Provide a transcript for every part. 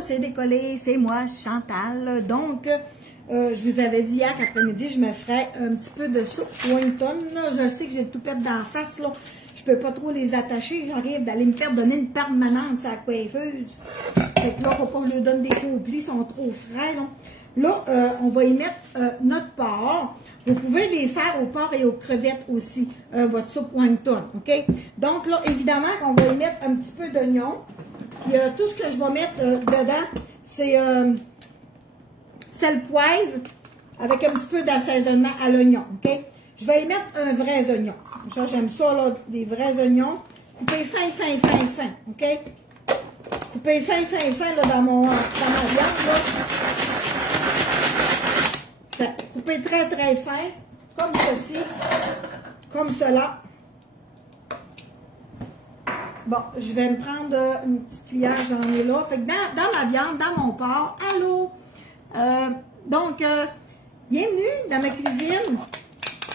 c'est décollé, c'est moi, Chantal. Donc, je vous avais dit hier qu'après-midi, je me ferais un petit peu de soupe wonton. Je sais que j'ai le toupette d'en face, là. Je peux pas trop les attacher. J'arrive d'aller me faire donner une permanente à la coiffeuse. Fait que là, faut pas que je lui donne des faux plis, ils sont trop frais, là. Là, on va y mettre notre porc. Vous pouvez les faire au porc et aux crevettes aussi, votre soupe wonton, OK? Donc là, évidemment, on va y mettre un petit peu d'oignon. Puis tout ce que je vais mettre dedans, c'est sel poivre avec un petit peu d'assaisonnement à l'oignon, OK? Je vais y mettre un vrai oignon. Ça, j'aime ça, là, des vrais oignons. Coupez fin, OK? Coupez fin, là, dans ma viande, là. Coupez très, très fin, comme ceci, comme cela. Bon, je vais me prendre une petite cuillère, j'en ai là. Fait que dans la viande, dans mon porc, allô? Donc, bienvenue dans ma cuisine.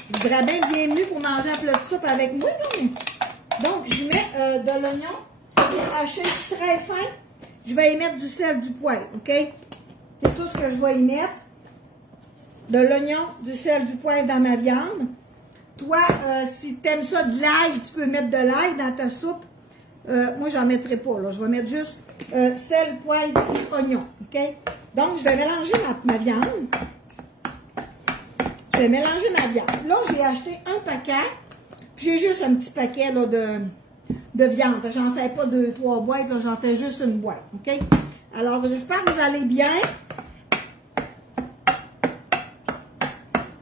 Je voudrais bien bienvenue pour manger un plat de soupe avec moi. Là. Donc, je mets de l'oignon haché très fin. Je vais y mettre du sel, du poivre, OK? C'est tout ce que je vais y mettre. De l'oignon, du sel, du poivre dans ma viande. Toi, si tu aimes ça de l'ail, tu peux mettre de l'ail dans ta soupe. Moi, j'en mettrai pas, là. Je vais mettre juste sel, poivre et oignon, OK? Donc, je vais mélanger ma viande. Je vais mélanger ma viande. Là, j'ai acheté un paquet. Puis, j'ai juste un petit paquet là, de viande. J'en fais pas 2-3 boîtes, j'en fais juste une boîte, OK? Alors, j'espère que vous allez bien.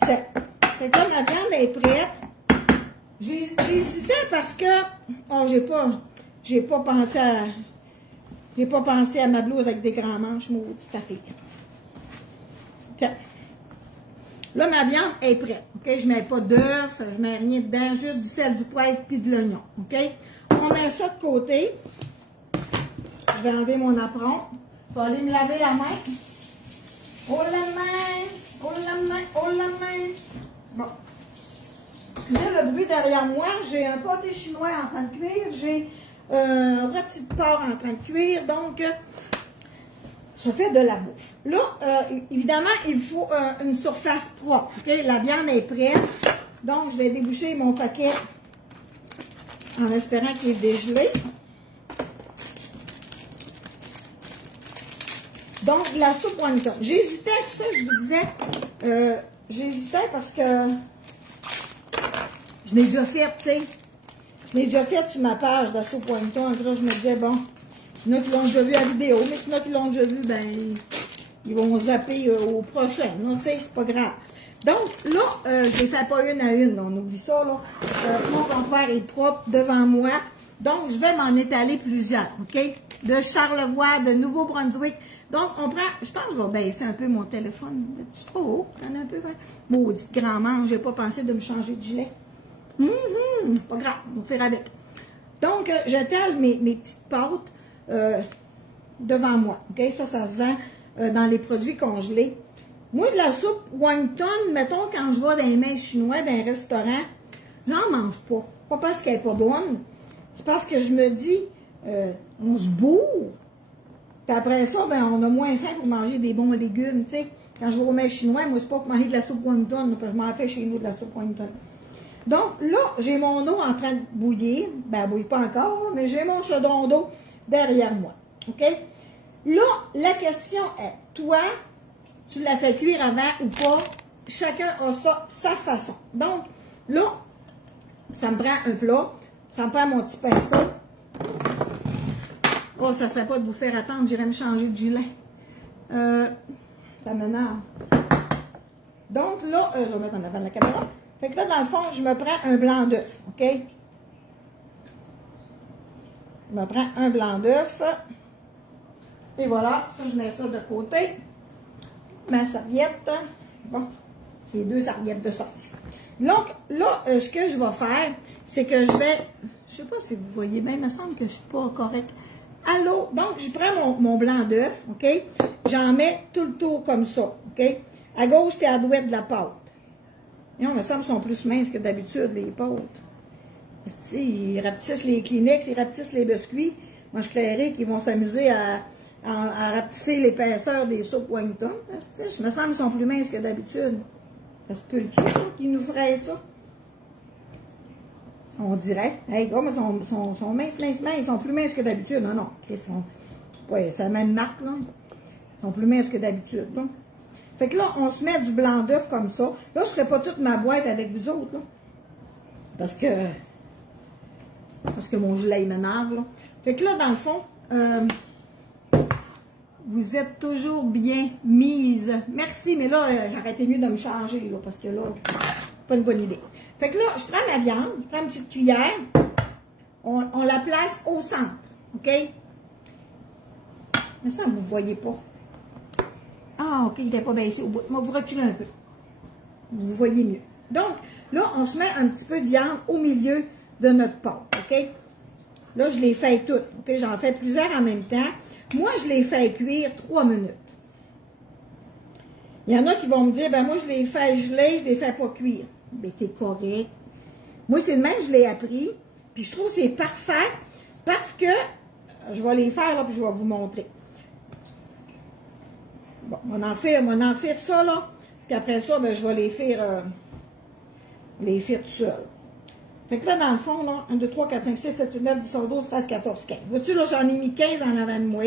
Fait que là, ma viande est prête. J'hésitais parce que oh, j'ai pas pensé à ma blouse avec des grands manches, maudite fille. Là, ma viande est prête. OK? Je mets pas d'œuf, je mets rien dedans, juste du sel, du poivre puis de l'oignon. OK? On met ça de côté. Je vais enlever mon apron. Je vais aller me laver la main. Oh la main! Oh la main! Oh la main! Bon. Excusez le bruit derrière moi. J'ai un pâté chinois en train de cuire. J'ai un rôti de porc en train de cuire. Donc, ça fait de la bouffe. Là, évidemment, il faut une surface propre. Okay? La viande est prête. Donc, je vais déboucher mon paquet en espérant qu'il est dégelé. Donc, la soupe wonton. J'hésitais à ça, je vous disais. J'hésitais parce que je l'ai déjà fait, tu sais. Je l'ai déjà fait sur ma page de la soupe wonton. Là, je me disais, bon, il y en a qui l'ont déjà vu à la vidéo, mais sinon qui l'ont déjà vu, ben, ils vont zapper au prochain. Tu sais, c'est pas grave. Donc, là, je les fais pas une à une. On oublie ça, là. Mon comptoir est propre devant moi. Donc, je vais m'en étaler plusieurs, OK? De Charlevoix, de Nouveau-Brunswick. Donc, on prend, je pense que je vais baisser un peu mon téléphone. C'est trop haut, t'en as un peu, hein? Maudite grand-manche, j'ai pas pensé de me changer de gilet. Pas grave, on va faire avec. Donc, j'étale mes petites pâtes devant moi, OK? Ça se vend dans les produits congelés. Moi, de la soupe wonton, mettons, quand je vais dans les mets chinois, dans un restaurant, j'en mange pas. Pas parce qu'elle n'est pas bonne, c'est parce que je me dis, on se bourre. Puis après ça, ben, on a moins faim pour manger des bons légumes, tu sais. Quand je vais au mets chinois, moi, c'est pas pour manger de la soupe wonton, je m'en fais chez nous de la soupe wonton. Donc, là, j'ai mon eau en train de bouillir. Ben, elle ne bouille pas encore, mais j'ai mon chaudron d'eau derrière moi. OK? Là, la question est, toi, tu l'as fait cuire avant ou pas? Chacun a ça, sa façon. Donc, là, ça me prend un plat. Ça me prend mon petit pinceau. Oh, ça ne serait pas de vous faire attendre, j'irais me changer de gilet. Ça m'énerve. Donc, là, je vais mettre en avant de la caméra. Fait que là, dans le fond, je me prends un blanc d'œuf, OK? Je me prends un blanc d'œuf. Et voilà, ça, je mets ça de côté. Ma serviette. Bon, j'ai 2 serviettes de sortie. Donc, là, ce que je vais faire, c'est que je vais... Je sais pas si vous voyez bien, il me semble que je suis pas correcte. Allô? Donc, je prends mon blanc d'œuf, OK? J'en mets tout le tour comme ça, OK? À gauche puis à droite de la pâte. Non, il me semble qu'ils sont plus minces que d'habitude, les pâtes. Ils rapetissent les Kleenex, ils rapetissent les biscuits. Moi, je créerais qu'ils vont s'amuser à à rapetisser l'épaisseur des soupes wonton. Je me sens qu'ils sont plus minces que d'habitude. Ça se peut-tu, ça, qu'ils nous feraient ça? On dirait. Hey, gars, mais ils sont minces, ils sont plus minces que d'habitude. Non, non, ils sont... Ouais, c'est la même marque, là. Ils sont plus minces que d'habitude, là. Fait que là, on se met du blanc d'œuf comme ça. Là, je ne ferai pas toute ma boîte avec vous autres, là. Parce que mon gelé m'énerve, là. Fait que là, dans le fond, vous êtes toujours bien mise. Merci, mais là, arrêtez mieux de me changer, là, parce que là, pas une bonne idée. Fait que là, je prends ma viande, je prends une petite cuillère, on la place au centre, OK? Mais ça, vous ne voyez pas. Ah, OK, il n'était pas baissé au bout. Moi, vous reculez un peu. Vous voyez mieux. Donc, là, on se met un petit peu de viande au milieu de notre pâte, OK? Là, je les fais toutes, OK? J'en fais plusieurs en même temps. Moi, je les fais cuire 3 minutes. Il y en a qui vont me dire, ben moi, je les fais geler, je les fais pas cuire. Ben, c'est correct. Moi, c'est le même, je l'ai appris. Puis, je trouve que c'est parfait parce que je vais les faire, là, puis je vais vous montrer. Bon, on va en faire ça, là. Puis après ça, ben, je vais les faire tout seul. Fait que là, dans le fond, là, 1, 2, 3, 4, 5, 6, 7, 8, 9, 10, 11, 12, 13, 14, 15. Vois-tu, là, j'en ai mis 15 en avant de moi.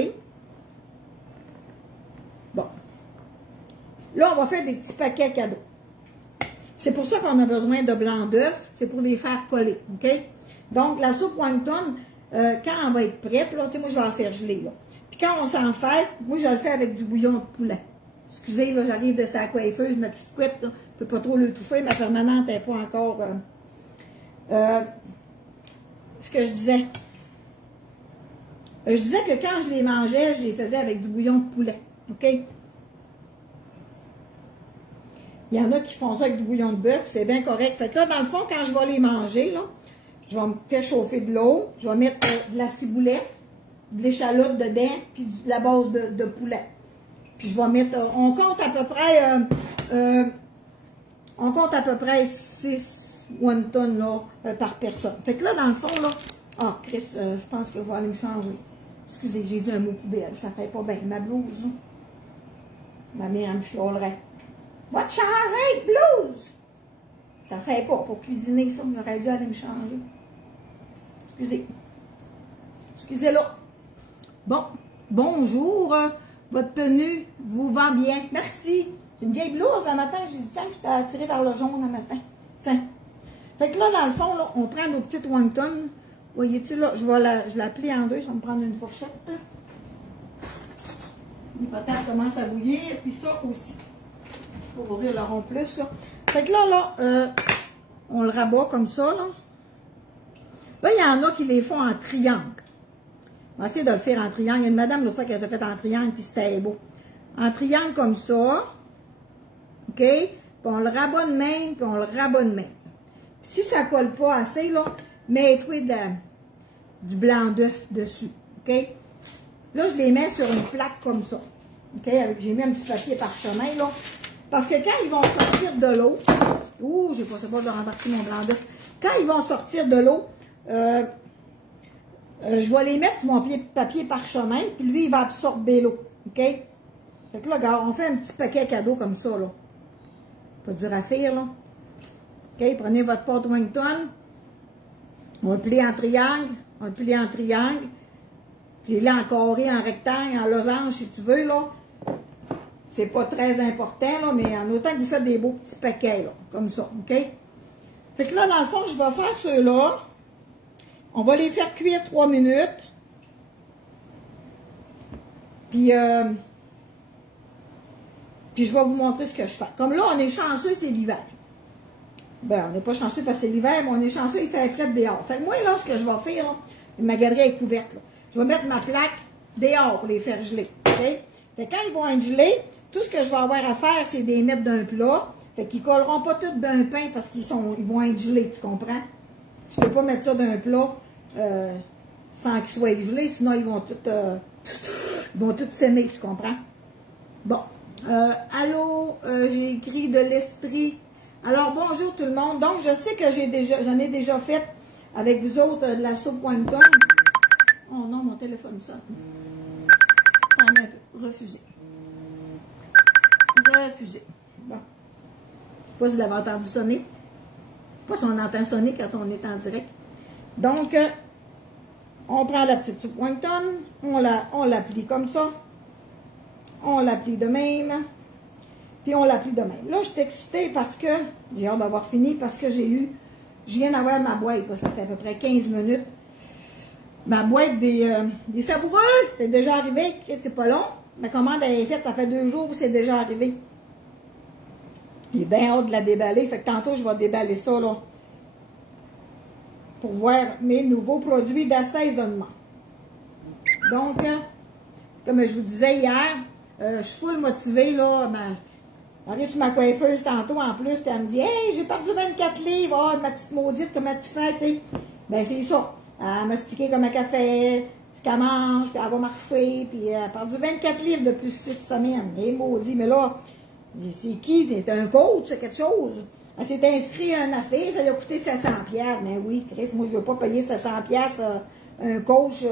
Bon. Là, on va faire des petits paquets cadeaux. C'est pour ça qu'on a besoin de blanc d'œuf. C'est pour les faire coller, OK? Donc, la soupe wonton, quand elle va être prête, là, tu sais, moi, je vais la faire geler, là. Puis quand on s'en fait, moi, je le fais avec du bouillon de poulet. Excusez, là, j'arrive de sa coiffeuse, ma petite couette, là. Je ne peux pas trop le touffer, ma permanente n'est pas encore... ce que je disais. Je disais que quand je les mangeais, je les faisais avec du bouillon de poulet. OK? Il y en a qui font ça avec du bouillon de bœuf, c'est bien correct. Fait que là, dans le fond, quand je vais les manger, là, je vais me faire chauffer de l'eau, je vais mettre de la ciboulette, de l'échalote dedans, puis de la base de poulet. Puis je vais mettre, on compte à peu près 6 wontons là, par personne. Fait que là, dans le fond, là, ah, Chris, je pense que je vais aller me changer. Excusez, j'ai dit un mot poubelle, ça fait pas bien. Ma blouse, là. Ma mère, elle me chialerait. Va te changer, blouse! Ça fait pas pour cuisiner ça, j'aurais dû aller me changer. Excusez. Excusez-là. Bon, bonjour. Votre tenue vous va bien. Merci. C'est une vieille blouse le matin. J'ai dit, tiens, je t'ai attiré vers le jaune le matin. Tiens. Fait que là, dans le fond, là, on prend nos petites wontons. Voyez-tu, là, je la plie en deux. Je vais me prendre une fourchette. Les patates commencent à bouillir. Puis ça aussi. Pour ouvrir le rond plus, là. Fait que là, on le rabat comme ça, là. Là, il y en a qui les font en triangle. On va essayer de le faire en triangle. Il y a une madame l'autre fois qui a fait en triangle, puis c'était beau. En triangle comme ça. OK? Puis on le rabat de même, puis on le rabat de même. Puis si ça colle pas assez, là, mets-toi du blanc d'œuf dessus. OK? Là, je les mets sur une plaque comme ça. OK? J'ai mis un petit papier parchemin, là. Parce que quand ils vont sortir de l'eau, ouh, j'ai pas de renverser mon blanc d'œuf. Quand ils vont sortir de l'eau, je vais les mettre sur mon papier parchemin, puis lui, il va absorber l'eau. OK? Fait que là, regarde, on fait un petit paquet cadeau comme ça, là. Pas dur à faire, là. OK? Prenez votre pâte wonton. On le plie en triangle. On le plie en triangle. Pliez-le en carré, en rectangle, en losange, si tu veux, là. C'est pas très important, là, mais en autant que vous faites des beaux petits paquets, là, comme ça, OK? Fait que là, dans le fond, je vais faire ceux-là. On va les faire cuire 3 minutes. Puis je vais vous montrer ce que je fais. Comme là, on est chanceux, c'est l'hiver. Ben, on n'est pas chanceux parce que c'est l'hiver, mais on est chanceux, il fait frais dehors. Fait que moi, là, ce que je vais faire, là, ma galerie est couverte, là. Je vais mettre ma plaque dehors pour les faire geler, OK? Fait que quand ils vont être gelés, tout ce que je vais avoir à faire, c'est de les mettre d'un plat. Fait qu'ils ne colleront pas tous d'un pain parce qu'ils vont être gelés, tu comprends? Tu ne peux pas mettre ça d'un plat sans qu'ils soient gelés, sinon ils vont tous s'aimer, tu comprends? Bon. Allô, j'ai écrit de l'Estrie. Alors, bonjour tout le monde. Donc, je sais que j'en ai déjà fait avec vous autres de la soupe wonton. Oh non, mon téléphone sonne. attendre un peu. Refuser. Refuser. Bon. Je sais pas si vous l'avez entendu sonner. Je sais pas si on entend sonner quand on est en direct. Donc, on prend la petite soupe wonton, on la plie comme ça. On la plie de même. Puis on la plie de même. Là, je suis excitée parce que, j'ai hâte d'avoir fini, parce que je viens d'avoir ma boîte. Là, ça fait à peu près 15 minutes. Ma boîte des savoureux, c'est déjà arrivé. C'est pas long. Ma commande elle est faite, ça fait 2 jours, c'est déjà arrivé. J'ai bien hâte de la déballer. Fait que tantôt, je vais déballer ça, là. Pour voir mes nouveaux produits d'assaisonnement. Donc, comme je vous disais hier, je suis full motivée, là. J'arrive sur ma coiffeuse tantôt, en plus, puis elle me dit « Hey, j'ai perdu 24 livres! Oh, ma petite maudite, comment tu fais? » tu sais. Ben, c'est ça. Elle m'a expliqué comment elle fait, ce qu'elle mange, puis elle va marcher, puis elle a perdu 24 livres depuis 6 semaines. Et maudit, mais là, c'est qui? C'est un coach, c'est quelque chose. Elle s'est inscrite à un affaire, ça lui a coûté 700$. Mais oui, Chris, moi, je ne veux pas payer 700$ un coach.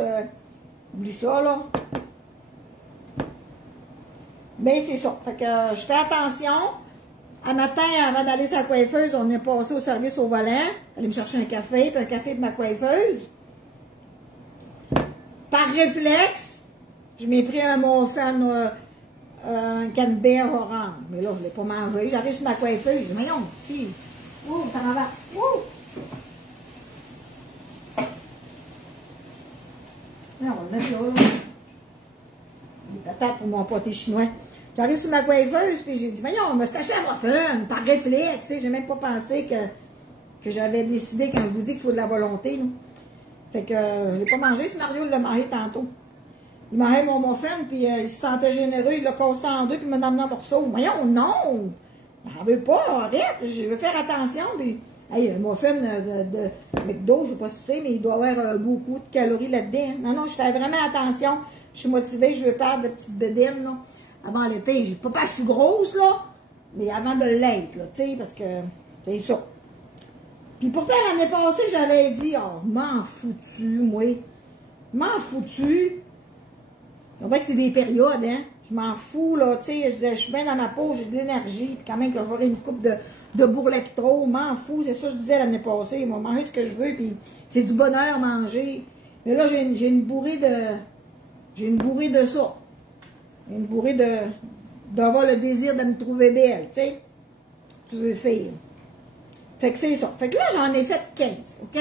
Oublie ça, là. Mais c'est ça. Fait que je fais attention. Un matin, avant d'aller sur la coiffeuse, on est passé au service au volant. Aller me chercher un café, puis un café de ma coiffeuse. Par réflexe, je m'ai pris un muffin, un canneberge orange. Mais là, je ne l'ai pas mangé. J'arrive sur ma coiffeuse. Je dis, mais non, si. Oh, ça m'avance. Oh! Non, on le met là. Des patates pour mon pâté chinois. J'arrive sur ma coiffeuse, puis j'ai dit, voyons, on m'a acheté un muffin, par réflexe, tu sais, j'ai même pas pensé que j'avais décidé, quand je vous dis qu'il faut de la volonté, là. Fait que, je l'ai pas mangé, si Mario l'a mangé tantôt. Il mangeait mon muffin, puis il se sentait généreux, il l'a cassé en deux, puis il m'a amené un morceau. Voyons, non! J'en veux pas, arrête, je veux faire attention, puis, hey, un muffin de McDo, je sais pas si c'est, mais il doit avoir beaucoup de calories là-dedans. Non, non, je fais vraiment attention, je suis motivée, je veux perdre de petites bédaines, là. Avant l'été, j'ai pas parce que je suis grosse, là, mais avant de l'être, là, tu sais, parce que c'est ça. Puis pourtant, l'année passée, j'avais dit, oh, m'en foutu, moi. M'en foutu. C'est vrai que c'est des périodes, hein. Je m'en fous, là, tu sais, je suis bien dans ma peau, j'ai de l'énergie, puis quand même que j'aurai une coupe de bourrelette trop, m'en fous, c'est ça que je disais l'année passée, ils vont manger ce que je veux, puis c'est du bonheur manger. Mais là, j'ai une bourrée de ça. J'ai une bourrée d'avoir le désir de me trouver belle, tu sais. Tu veux faire. Fait que c'est ça. Fait que là, j'en ai fait 15, OK?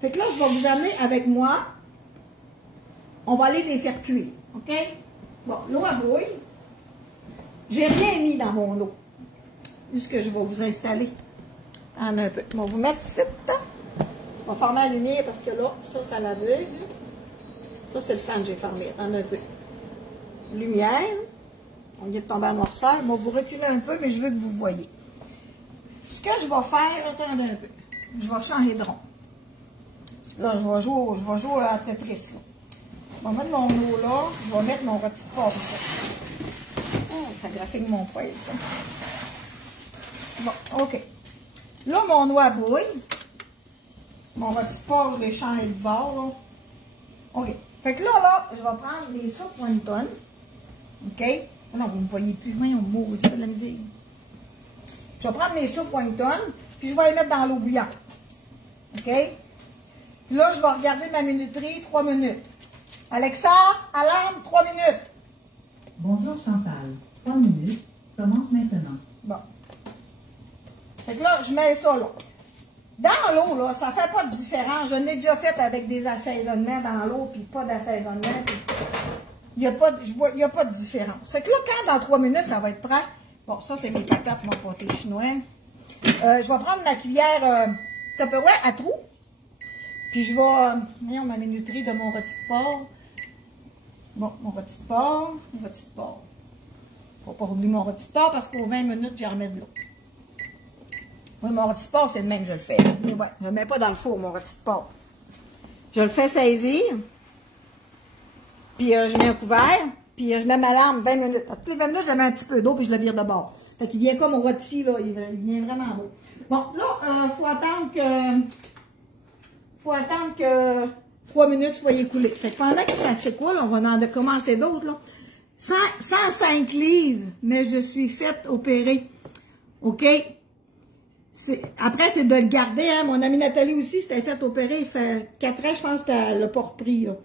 Fait que là, je vais vous amener avec moi. On va aller les faire cuire, OK? Bon, l'eau à bouille. J'ai rien mis dans mon eau. Juste que je vais vous installer en un peu. On va vous mettre ici. On va fermer la lumière parce que là, ça l'aveugle. Ça, c'est le fan que j'ai fermé. En un peu. Lumière. On vient de tomber en noirceur. Je vais vous reculer un peu, mais je veux que vous voyez. Ce que je vais faire, attendez un peu. Je vais changer de rond. Là, je vais jouer à Tetris, là. Je vais mettre mon eau là. Je vais mettre mon rôti de porc ici. Oh, ça graphique mon poil, ça. Bon, OK. Là, mon eau à bouille. Mon rôti de porc, je l'ai changé de bord, là. OK. Fait que là, je vais prendre les soupes wonton. OK? Non, vous ne me voyez plus. Voyons, maudit, de la misère. Je vais prendre mes soupes wonton, puis je vais les mettre dans l'eau bouillante. OK? Puis là, je vais regarder ma minuterie, 3 minutes. Alexa, alarme, 3 minutes. Bonjour Chantal, 3 minutes, commence maintenant. Bon. Fait que là, je mets ça là. Dans l'eau, là, ça fait pas de différence. Je l'ai déjà fait avec des assaisonnements dans l'eau, puis pas d'assaisonnement. Il n'y a pas de différence. C'est que là, quand dans 3 minutes, ça va être prêt. Bon, ça, c'est mes patates, mon pâté chinois. Je vais prendre ma cuillère Tupperware à trous. Puis je vais... voyons ma minuterie de mon rôti de porc. Bon, mon rôti de porc. Mon rôti de porc. Faut pas oublier mon rôti de porc parce qu'aux 20 minutes, j'y remets de l'eau. Oui, mon rôti de porc, c'est le même que je le fais. Mais ouais, je ne le mets pas dans le four, mon rôti de porc. Je le fais saisir. Puis je mets un couvert. Puis je mets ma lampe 20 minutes. À toutes les 20 minutes, je mets un petit peu d'eau puis je le vire de bord. Fait qu'il vient comme au rôti, là. Il vient vraiment beau. Bon, là, faut attendre que 3 minutes soient écoulées. Fait que pendant que ça s'écoule, on va en commencer d'autres, là. 105 livres, mais je suis faite opérer. OK? Après, c'est de le garder. Hein? Mon amie Nathalie aussi s'était faite opérer. Ça fait 4 ans, je pense qu'elle l'a pas repris. Là.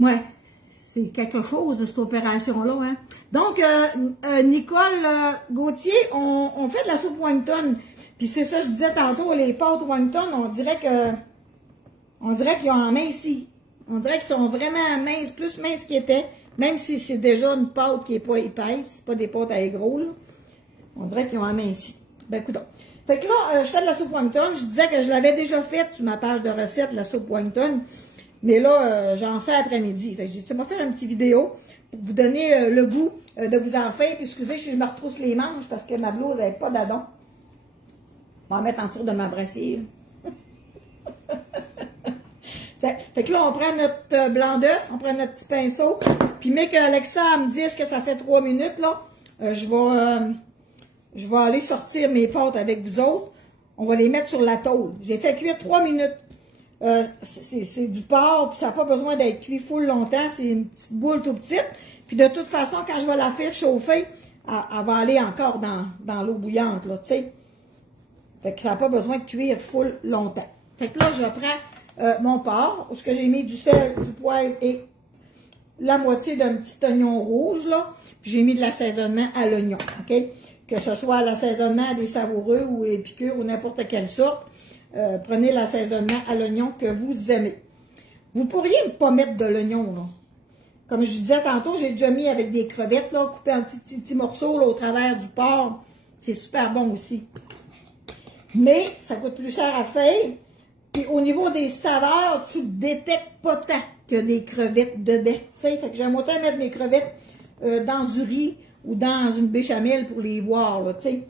Ouais. C'est quelque chose, cette opération-là. Hein? Donc, Nicole Gauthier, on fait de la soupe wonton. Puis c'est ça, je disais tantôt, les pâtes wonton, on dirait qu'ils ont aminci. On dirait qu'ils sont vraiment minces, plus minces qu'ils étaient. Même si c'est déjà une pâte qui n'est pas épaisse, c'est pas des pâtes à gros, là. On dirait qu'ils ont aminci. Ben, écoute. Fait que là, je fais de la soupe wonton. Je disais que je l'avais déjà faite sur ma page de recettes, la soupe wonton. Mais là, j'en fais après-midi. Fait que j'ai dit, ça m'a fait une petite vidéo pour vous donner le goût de vous en faire. Puis excusez si je me retrousse les manches parce que ma blouse n'avait pas d'adon. On va en mettre en tour de ma brassière. Fait que là, on prend notre blanc d'œuf, on prend notre petit pinceau. Puis, mais que Alexa me dise que ça fait 3 minutes, là, je vais aller sortir mes pâtes avec vous autres. On va les mettre sur la tôle. J'ai fait cuire 3 minutes. C'est du porc, puis ça n'a pas besoin d'être cuit full longtemps. C'est une petite boule tout petite. Puis de toute façon, quand je vais la faire chauffer, elle va aller encore dans l'eau bouillante, là, tu sais. Fait que ça n'a pas besoin de cuire full longtemps. Fait que là, je prends mon porc, où j'ai mis du sel, du poivre et la moitié d'un petit oignon rouge, là. Puis j'ai mis de l'assaisonnement à l'oignon, OK? Que ce soit l'assaisonnement à des savoureux ou épicures ou n'importe quelle sorte. Prenez l'assaisonnement à l'oignon que vous aimez. Vous pourriez ne pas mettre de l'oignon, là. Comme je disais tantôt, j'ai déjà mis avec des crevettes, là, coupées en petits morceaux, là, au travers du porc. C'est super bon aussi. Mais, ça coûte plus cher à faire. Puis, au niveau des saveurs, tu ne détectes pas tant que des crevettes dedans. Tu sais, fait que j'aime autant mettre mes crevettes dans du riz ou dans une béchamel pour les voir, là, tu sais.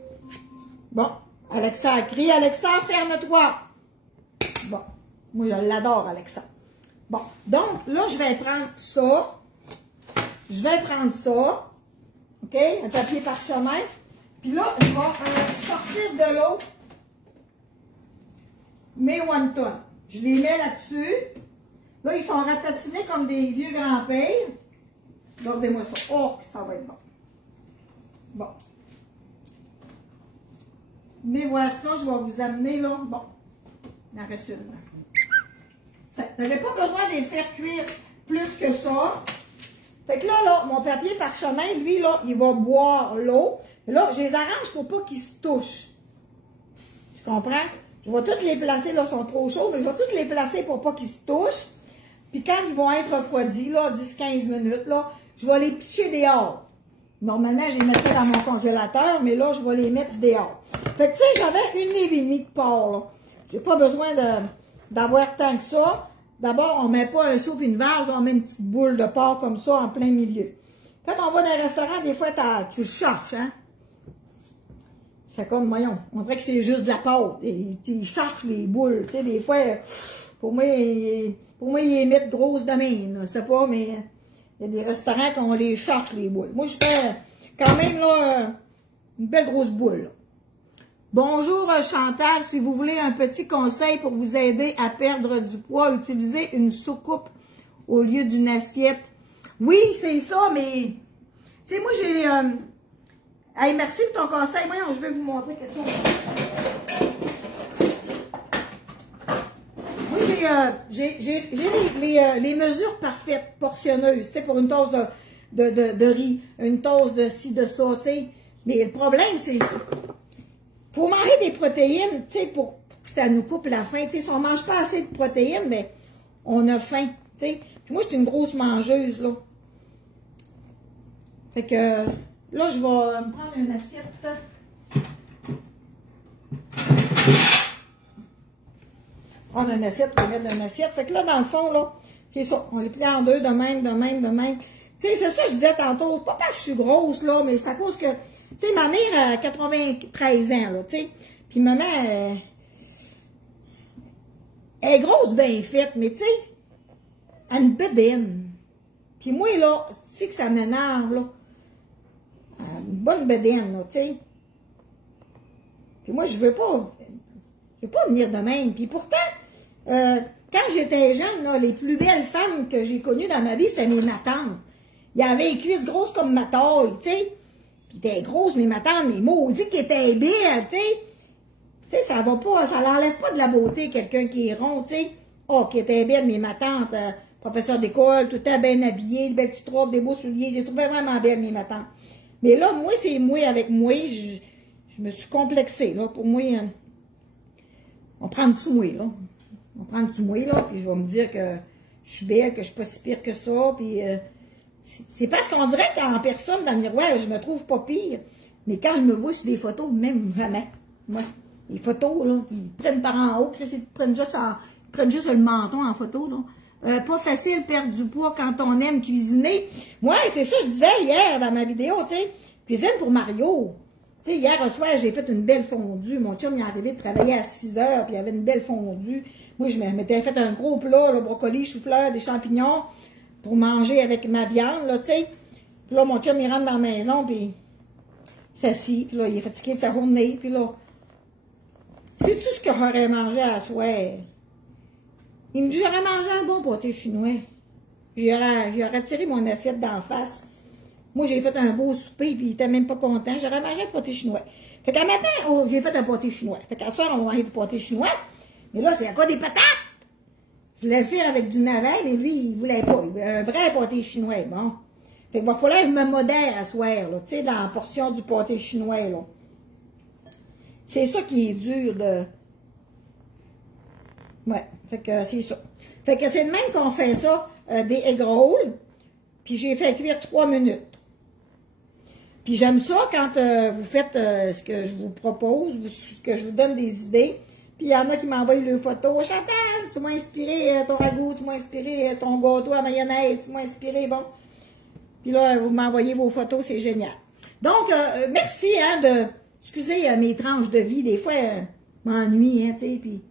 Bon. Alexa crie, Alexa, ferme-toi. Bon, moi, je l'adore, Alexa. Bon, donc, là, je vais prendre ça. Je vais prendre ça. OK, un papier parchemin. Puis là, je vais sortir de l'eau mes wontons. Je les mets là-dessus. Là, ils sont ratatinés comme des vieux grands-pères. Regardez-moi ça. Oh, ça va être bon. Bon. Venez voir ça, je vais vous amener là. Bon, il en reste une. Vous n'avez pas besoin de les faire cuire plus que ça. Fait que là, mon papier parchemin, lui, là, il va boire l'eau. Là, je les arrange pour pas qu'ils se touchent. Tu comprends? Je vais toutes les placer, là, ils sont trop chauds, mais je vais toutes les placer pour pas qu'ils se touchent. Puis quand ils vont être refroidis, là, 10-15 minutes, là, je vais les pitcher dehors. Normalement, je les mettrais dans mon congélateur, mais là, je vais les mettre dehors. Fait que, tu sais, j'avais une livre et demie de porc, là. J'ai pas besoin d'avoir tant que ça. D'abord, on met pas un soupe et une vache, on met une petite boule de porc comme ça en plein milieu. Quand on va dans un restaurant, des fois, tu le cherches, hein. Ça fait comme, voyons, on dirait que c'est juste de la pâte. Et tu cherches les boules, tu sais, des fois, pour moi, ils les mettent grosses de même, je sais pas, mais il y a des restaurants qu'on les cherche, les boules. Moi, je fais quand même, là, une belle grosse boule, là. Bonjour Chantal, si vous voulez un petit conseil pour vous aider à perdre du poids, utilisez une soucoupe au lieu d'une assiette. Oui, c'est ça, mais, tu sais, moi, j'ai... hey, merci pour ton conseil. Voyons, je vais vous montrer quelque chose. Moi, j'ai les mesures parfaites, portionneuses, tu sais, pour une tasse de riz, une tasse de ci, de ça, tu sais. Mais le problème, c'est ça. Faut manger des protéines, tu sais, pour que ça nous coupe la faim. Tu sais, si on mange pas assez de protéines, mais on a faim, tu sais. Puis moi, je suis une grosse mangeuse, là. Fait que, là, je vais me prendre une assiette. Prendre une assiette, je vais mettre dans une assiette. Fait que là, dans le fond, là, c'est ça. On les plie en deux, de même. Tu sais, c'est ça que je disais tantôt. Pas parce que je suis grosse, là, mais c'est à cause que... Tu sais, ma mère a 93 ans, là, tu sais. Puis maman, elle est grosse, bien faite, mais tu sais, elle a une bédaine. Puis moi, là, c'est que ça m'énerve, là. Une bonne bédaine, là, tu sais. Puis moi, je veux pas venir de même. Puis pourtant, quand j'étais jeune, là, les plus belles femmes que j'ai connues dans ma vie, c'était mes tantes. il avait les cuisses grosses comme ma taille, tu sais. Puis il était grosse, mais ma tante, mais maudit qu'il était belle, tu sais. Tu sais, ça va pas, ça l'enlève pas de la beauté, quelqu'un qui est rond, tu sais. Oh, qui était belle, mais ma tante, professeur d'école, tout le temps bien habillée, des belles petites robes, des beaux souliers, j'ai trouvé vraiment belle, mais ma tante. Mais là, moi, c'est moi avec moi, je me suis complexée, là. Pour moi, on prend du sous moi, là. On prend du sous moi, là, puis je vais me dire que je suis belle, que je suis pas si pire que ça, puis c'est parce qu'on dirait qu'en personne, dans le miroir, je me trouve pas pire. Mais quand je me vois sur des photos, même jamais. Moi, les photos, là, ils prennent par en haut, ils prennent juste le menton en photo, là. Pas facile de perdre du poids quand on aime cuisiner. Moi, c'est ça que je disais hier dans ma vidéo, tu sais. Cuisine pour Mario. Tu sais, hier au soir, j'ai fait une belle fondue. Mon chum, il est arrivé de travailler à 6 heures, puis il y avait une belle fondue. Moi, je m'étais fait un gros plat, le brocoli, chou-fleur, des champignons, pour manger avec ma viande, là, tu sais. Puis là, mon chum, il rentre dans la maison, puis il s'assit, puis là, il est fatigué de sa journée, puis là, c'est tout ce que j'aurais mangé à soir. Il me dit, j'aurais mangé un bon pâté chinois. J'aurais tiré mon assiette d'en face. Moi, j'ai fait un beau souper, puis il était même pas content. J'aurais mangé un pâté chinois. Fait qu'à matin, oh, j'ai fait un pâté chinois. Fait qu'à soir, on va manger du pâté chinois. Mais là, c'est encore des patates. Je voulais le faire avec du navet, mais lui, il voulait pas. Il voulait un vrai pâté chinois, bon. Fait qu'il va falloir que je me modère à soir, là. Tu sais, dans la portion du pâté chinois, là. C'est ça qui est dur de... Ouais, fait que c'est ça. Fait que c'est le même qu'on fait ça, des egg rolls. Puis j'ai fait cuire 3 minutes. Puis j'aime ça quand vous faites ce que je vous propose, que je vous donne des idées. Puis il y en a qui m'envoient leurs photos. Chantal, tu m'as inspiré ton ragoût, tu m'as inspiré ton gâteau à mayonnaise, tu m'as inspiré, bon. Puis là, vous m'envoyez vos photos, c'est génial. Donc, merci, hein, de... Excusez mes tranches de vie, des fois, m'ennuie, hein, tu sais, puis...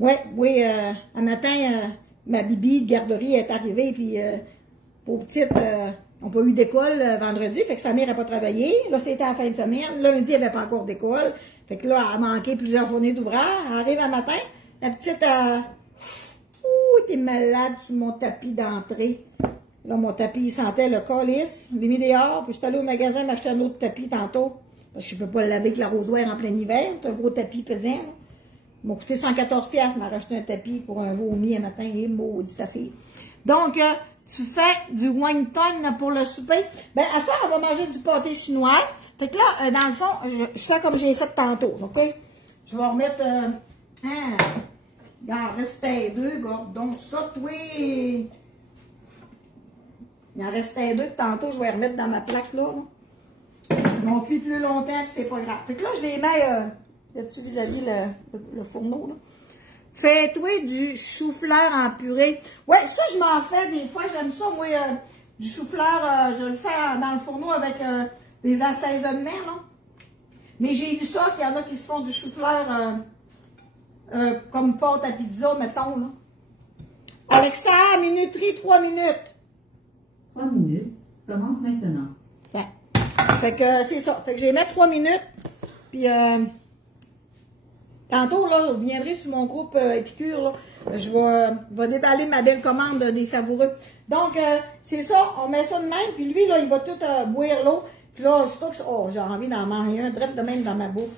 Ouais, oui, un matin, ma bibi de garderie est arrivée, puis pour petite, on n'a pas eu d'école vendredi, fait que sa mère n'a pas travaillé. Là, c'était à la fin de semaine. Lundi, elle n'avait pas encore d'école. Fait que là, elle a manqué plusieurs journées d'ouvrage. Elle arrive un matin, la petite, ouh, t'es malade sur mon tapis d'entrée. Là, mon tapis, il sentait le calice. Je l'ai mis dehors, puis je suis allée au magasin m'acheter un autre tapis tantôt. Parce que je ne peux pas le laver avec l'arrosoir en plein hiver. C'est un gros tapis pesant, là. Il m'a coûté 114$, il m'a racheté un tapis pour un vomi un matin, et maudit sa fille. Donc, tu fais du wonton pour le souper. Ben, à soir, on va manger du pâté chinois. Fait que là, dans le fond, je fais comme j'ai fait tantôt, OK? Je vais remettre, il en restait 2, gordon, ça, oui. Il en restait 2 tantôt, je vais les remettre dans ma plaque, là. Ils vont cuire plus longtemps, puis c'est pas grave. Fait que là, je les mets... là-dessus vis-à-vis le fourneau, là. Fais-toi du chou-fleur en purée. Ouais, ça, je m'en fais des fois. J'aime ça, moi, du chou-fleur. Je le fais dans le fourneau avec des assaisonnements, là. Mais j'ai vu ça, qu'il y en a qui se font du chou-fleur comme pâte à pizza, mettons, là. Alexa, minuterie, 3 minutes. 3 minutes. Commence maintenant. Ouais. Fait que c'est ça. Fait que je les mets 3 minutes. Puis, tantôt, là, vous viendrez sur mon groupe Épicure, là. Je vais déballer ma belle commande des savoureux. Donc, c'est ça. On met ça de même. Puis lui, là, il va tout boire l'eau. Puis là, c'est que... Oh, j'ai envie d'en manger un direct de même dans ma bouche.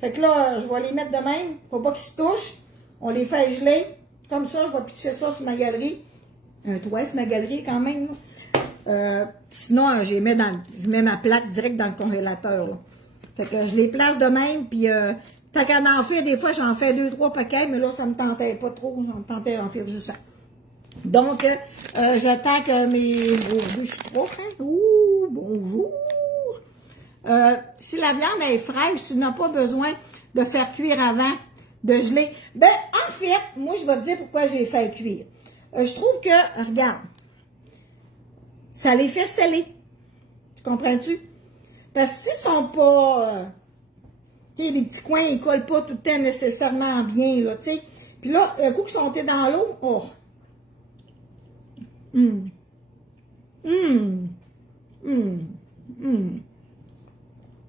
Fait que là, je vais les mettre de même. Faut pas qu'ils se touchent. On les fait geler. Comme ça, je vais pitcher ça sur ma galerie. Un toit sur ma galerie, quand même, là. Sinon, je mets ma plaque direct dans le congélateur, là. Fait que je les place de même, puis tant qu'à en faire, des fois, j'en fais 2-3 paquets, mais là, ça me tentait pas trop, j'en tentais d'en faire juste ça. Donc, j'attends que mes... Oh, je suis trop, hein? Ouh, bonjour! Si la viande est fraîche, tu n'as pas besoin de faire cuire avant, de geler. Ben, en fait, moi, je vais te dire pourquoi j'ai fait cuire. Je trouve que, regarde, ça les fait sceller. Tu comprends-tu? Parce que s'ils sont pas, tu sais, les petits coins, ils collent pas tout le temps nécessairement bien, là, tu sais. Puis là, un coup qu'ils sont dans l'eau, oh.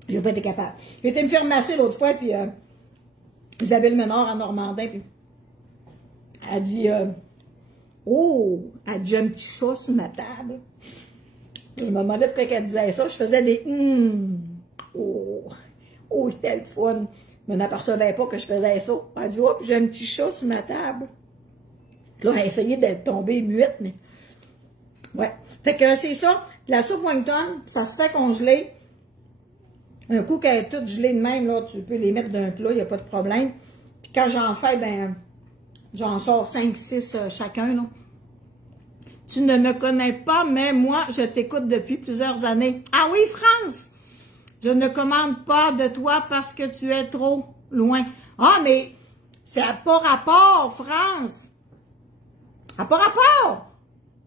J'ai pas été capable. J'ai été me faire masser l'autre fois, puis Isabelle Ménard en Normandin, puis elle dit, Oh, elle a déjà un petit chat sur ma table. Je me demandais pourquoi elle disait ça. Je faisais des Oh, c'était le fun. Je n'apercevais pas que je faisais ça. Elle dit, oh, puis j'ai un petit chat sur ma table. Là, elle a essayé d'être tombée muette, mais... Ouais. Fait que c'est ça. La soupe wonton, ça se fait congeler. Un coup qu'elle est toute gelée de même, là, tu peux les mettre d'un plat, il n'y a pas de problème. Puis quand j'en fais, ben, j'en sors 5-6 chacun, là. Tu ne me connais pas, mais moi, je t'écoute depuis plusieurs années. Ah oui, France! Je ne commande pas de toi parce que tu es trop loin. Ah, mais ça n'a pas rapport, France! Ça n'a pas rapport!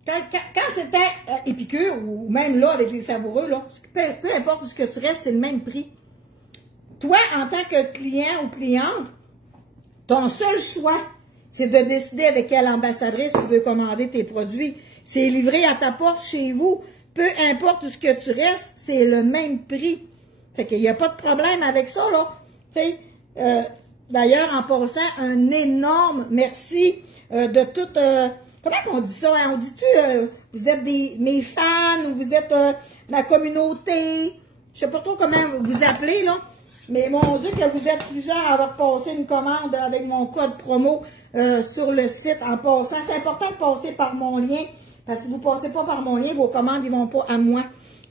Quand c'était Épicure, ou même là, avec les savoureux, là, peu importe ce que tu restes, c'est le même prix. Toi, en tant que client ou cliente, ton seul choix, c'est de décider avec quelle ambassadrice tu veux commander tes produits. C'est livré à ta porte chez vous. Peu importe où ce que tu restes, c'est le même prix. Fait qu'il n'y a pas de problème avec ça, là. Tu sais, d'ailleurs, en passant, un énorme merci de toute... comment on dit ça? Hein? On dit-tu, vous êtes mes fans, ou vous êtes ma communauté? Je sais pas trop comment vous appelez, là. Mais mon Dieu, que vous êtes plusieurs à avoir passé une commande avec mon code promo sur le site en passant. C'est important de passer par mon lien, parce que si vous ne passez pas par mon lien, vos commandes ne vont pas à moi.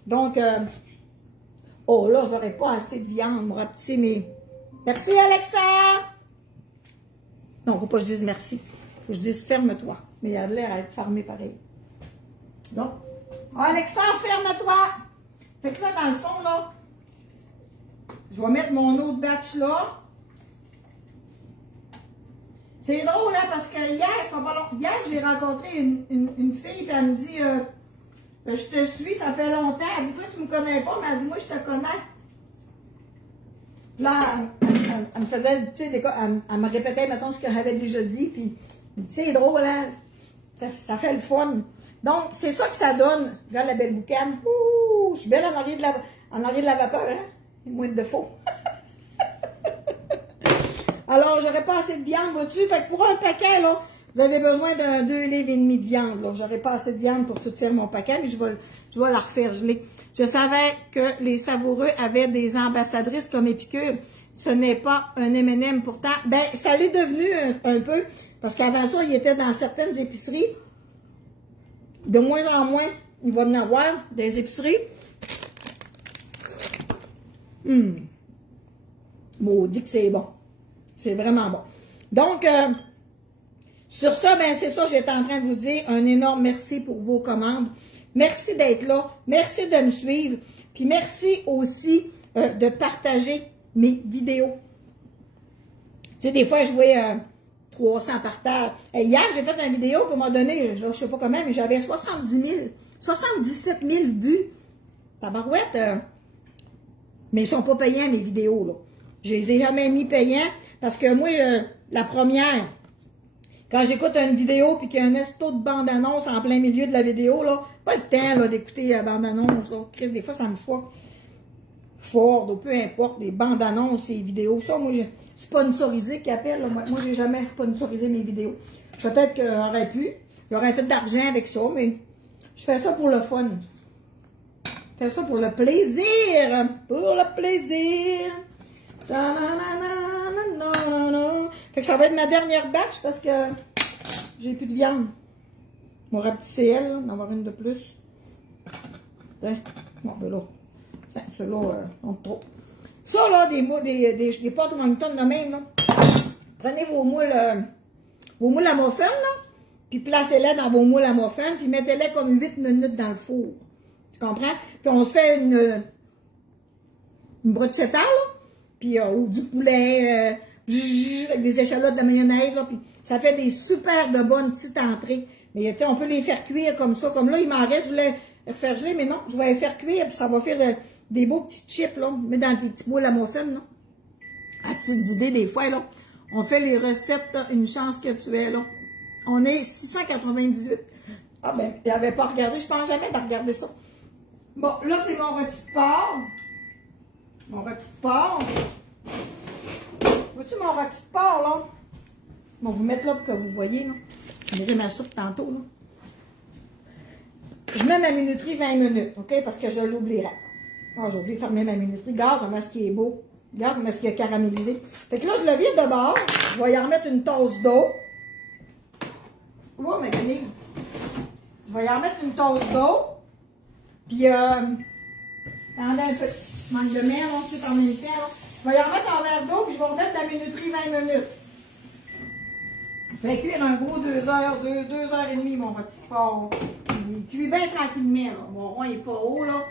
Donc, oh là, j'aurais pas assez de viande, mon petit, mais... Merci, Alexa! Non, faut pas que je dise merci. Faut que je dise ferme-toi. Mais il a l'air à être fermé pareil. Donc, Alexa, ferme-toi! Fait que là, dans le fond, là, je vais mettre mon autre batch là. C'est drôle, hein, parce que hier, j'ai rencontré une fille, puis elle me dit, je te suis, ça fait longtemps. Elle dit, toi, tu me connais pas, mais elle dit, moi, je te connais. Là, elle me faisait, tu sais, elle me répétait, mettons, ce qu'elle avait déjà dit, puis, c'est drôle, hein, ça fait le fun. Donc, c'est ça que ça donne. Regarde la belle boucane. Ouh, je suis belle en arrière de la vapeur, hein. Moins de défauts. Alors, j'aurais pas assez de viande, vois-tu? Fait que pour un paquet, là, vous avez besoin d'un 2,5 livres de viande. Là, j'aurais pas assez de viande pour tout faire mon paquet, mais je vais la refaire geler. Je savais que les savoureux avaient des ambassadrices comme Épicure. Ce n'est pas un M&M pourtant. Ben, ça l'est devenu un peu, parce qu'avant ça, il était dans certaines épiceries. De moins en moins, il va en avoir des épiceries. Maudit que c'est bon. C'est vraiment bon. Donc, sur ça, ben c'est ça, j'étais en train de vous dire un énorme merci pour vos commandes. Merci d'être là. Merci de me suivre. Puis merci aussi de partager mes vidéos. Tu sais, des fois, je jouais 300 partages. Hier, j'ai fait une vidéo pour m'a donné, je ne sais pas comment, mais j'avais 77 000 vues. Tabarouette. Mais ils ne sont pas payants, mes vidéos, là. Je les ai jamais mis payants, parce que moi, la première, quand j'écoute une vidéo, puis qu'il y a un esto de bande-annonce en plein milieu de la vidéo, là, pas le temps, là, d'écouter la bande-annonce, là. Chris, des fois, ça me choque. Ford, ou peu importe, des bandes-annonces et vidéos. Ça, moi, sponsorisé, qu'ils appellent, là. Moi, j'ai jamais sponsorisé mes vidéos. Peut-être que j'aurais pu. J'aurais fait de l'argent avec ça, mais je fais ça pour le fun. Je fais ça pour le plaisir. Pour le plaisir. Fait que ça va être ma dernière batch parce que j'ai plus de viande. Mon rapetisser elle, on va avoir une de plus. Bon, ben là. Ceux-là, on trop. Ça, là, des pâtes wonton de même, là. Prenez vos moules à muffin, là. Puis placez-les dans vos moules à muffin. Puis mettez-les comme 8 minutes dans le four. Tu comprends? Puis on se fait une bruschetta, là. Puis ou du poulet, avec des échalotes de mayonnaise, là. Puis ça fait des super de bonnes petites entrées. Mais tu sais, on peut les faire cuire comme ça. Comme là, il m'en reste, je voulais faire geler, mais non, je vais les faire cuire. Puis ça va faire des beaux petits chips, là. Mais dans des petits boules à muffin, là. À titre d'idée, des fois, là. On fait les recettes, là, une chance que tu es, là. On est 698. Ah ben, il n'avait pas regardé. Je pense jamais de regarder ça. Bon, là, c'est mon rôti de porc. Mon rôti de porc. Vois-tu mon rôti de porc, là? Bon, vous mettre là pour que vous voyez, là. finirai ma soupe tantôt, là. Je mets ma minuterie 20 minutes, OK? Parce que je l'oublierai. Oh, j'ai oublié de fermer ma minuterie. Regarde comment ce qui est beau. Regarde comment ce qui est caramélisé. Fait que là, je le vide de bord. Je vais y en remettre une tasse d'eau. Oh, ma guenille. Je vais y en remettre une tasse d'eau. Puis, attendez un peu. Je manque de mer, là, tout en même temps, là. Je vais y en remettre en verre d'eau, puis je vais remettre la minuterie 20 minutes. Je vais cuire un gros 2 heures, 2 heures et demie, mon petit porc. Il cuit bien tranquillement, là. Mon rond n'est pas haut, là.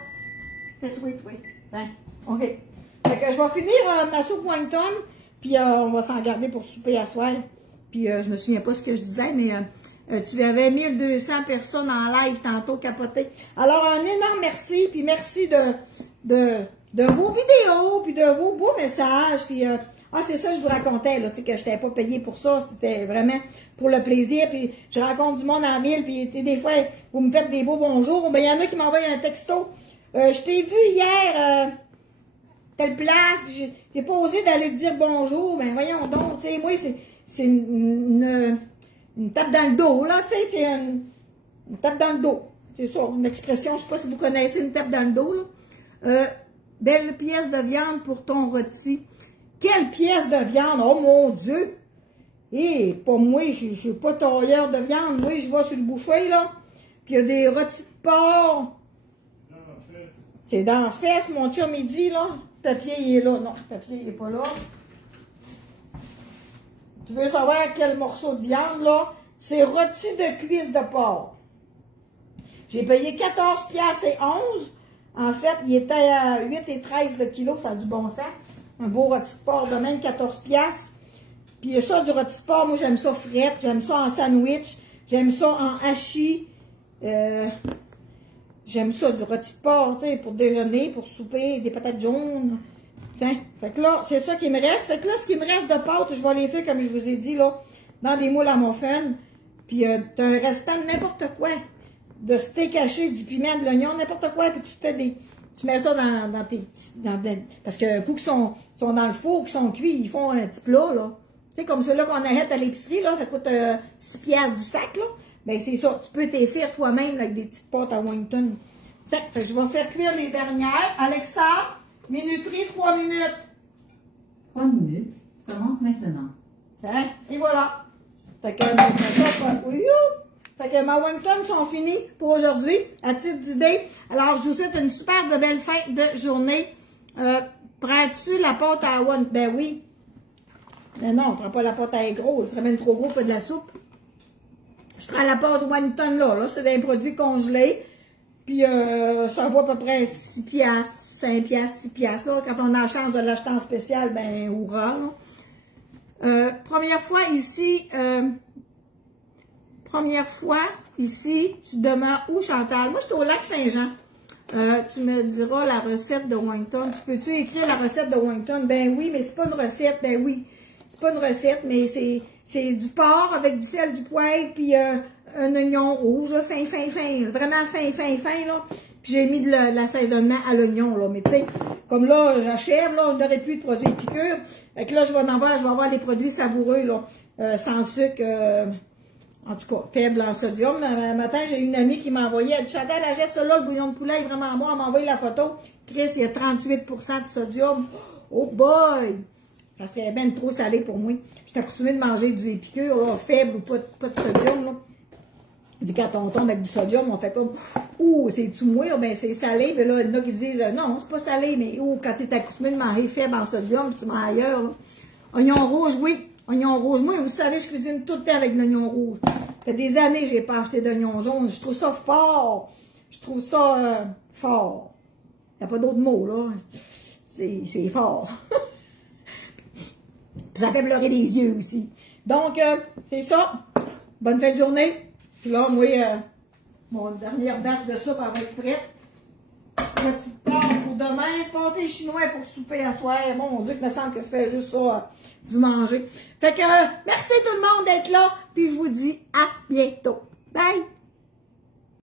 Fais-toi, toi. Tiens, OK. Fait que je vais finir ma soupe wonton, puis on va s'en garder pour souper à soir. Puis je me souviens pas ce que je disais, mais tu avais 1200 personnes en live tantôt capoté. Alors, un énorme merci, puis merci de vos vidéos, puis de vos beaux messages, puis c'est ça que je vous racontais, là, c'est que je n'étais pas payée pour ça, c'était vraiment pour le plaisir, puis je rencontre du monde en ville, puis des fois, vous me faites des beaux bonjours, ben il y en a qui m'envoient un texto, je t'ai vu hier, telle place, puis j'ai pas osé d'aller te dire bonjour, ben voyons donc, tu sais, moi, c'est une tape dans le dos, là, tu sais, c'est une tape dans le dos, c'est ça, une expression, je sais pas si vous connaissez une tape dans le dos, là, belle pièce de viande pour ton rôti. Quelle pièce de viande? Oh mon Dieu! Et pour moi, je ne suis pas tailleur de viande. Moi, je vais sur le boucher, là. Puis il y a des rôtis de porc. C'est dans la fesse, mon chum, il dit, là. Le papier, il est là. Non, le papier, il n'est pas là. Tu veux savoir quel morceau de viande, là? C'est rôti de cuisse de porc. J'ai payé 14 piastres et 11. En fait, il était à 8 et 13 le kilo, ça a du bon sens. Un beau rôti de porc de même, 14 piastres. Puis ça, du rôti de porc, moi j'aime ça frette, j'aime ça en sandwich, j'aime ça en hachis. J'aime ça, du rôti de porc, tu sais, pour déjeuner, pour souper, des patates jaunes. Tiens, fait que là, c'est ça qui me reste. Fait que là, ce qui me reste de pâtes, je vais les faire, comme je vous ai dit, là, dans des moules à muffin. Puis t'as un restant de n'importe quoi. De steak haché, du piment, de l'oignon, n'importe quoi, puis tu fais des... Tu mets ça dans tes petits... parce que coup qu'ils sont dans le four, qu'ils sont cuits, ils font un petit plat, là. Tu sais, comme ceux-là qu'on achète à l'épicerie, là, ça coûte 6 piastres du sac, là. Ben, c'est ça. Tu peux t'y faire toi-même avec des petites pâtes à wonton. Fait que je vais faire cuire les dernières. Alexa, minuterie, 3 minutes. 3 minutes. Commence maintenant. Tiens, et voilà. Fait que, fait que ma wonton sont finis pour aujourd'hui, à titre d'idée. Alors, je vous souhaite une super belle fin de journée. Prends-tu la pâte à wonton? Ben oui. Mais non, on prend pas la pâte à gros. C'est même trop gros pour de la soupe. Je prends la pâte wonton là. C'est des produits congelés. Puis, ça vaut à peu près 6 piastres, 5 piastres, 6 piastres. Là. Quand on a la chance de l'acheter en spécial, ben, hurrah, là. Première fois ici, tu demeures où, Chantal? Moi, je suis au lac Saint-Jean. Tu me diras la recette de wonton. Tu peux-tu écrire la recette de wonton? Ben oui, mais c'est pas une recette. Ben oui, c'est pas une recette, mais c'est du porc avec du sel, du poivre, puis un oignon rouge, là, fin, vraiment fin, là. Puis j'ai mis de l'assaisonnement à l'oignon, là. Mais tu sais, comme là, j'achève, là, on n'aurait plus de produits épicures. Fait que là, je vais avoir les produits savoureux, là, sans sucre, en tout cas, faible en sodium. Un matin, j'ai une amie qui m'a envoyé, elle dit, Chantal, achète ça là, le bouillon de poulet est vraiment bon. Elle m'a envoyé la photo. Chris, il y a 38% de sodium. Oh boy! Ça fait bien trop salé pour moi. Je suis accoutumée de manger du épicure, là, faible ou pas de sodium, là. Du quand on tombe avec du sodium, on fait comme, ouh, c'est-tu mouillé? Ben, c'est salé. Puis là, il y en a qui disent, non, c'est pas salé, mais ouh, quand tu es accoutumé de manger faible en sodium, tu manges ailleurs, là. Oignon rouge, oui. Oignon rouge. Moi, vous savez, je cuisine tout le temps avec l'oignon rouge. Ça fait des années que je n'ai pas acheté d'oignon jaune. Je trouve ça fort. Je trouve ça fort. Il n'y a pas d'autre mot, là. C'est fort. Ça fait pleurer les yeux aussi. Donc, c'est ça. Bonne fin de journée. Puis là, moi, mon dernière batch de soupe, elle va être prête. Petite pâte pour demain. Pâté chinois pour souper à soir. Mon Dieu, il me semble que je fais juste ça du manger. Fait que, merci tout le monde d'être là. Puis je vous dis à bientôt. Bye!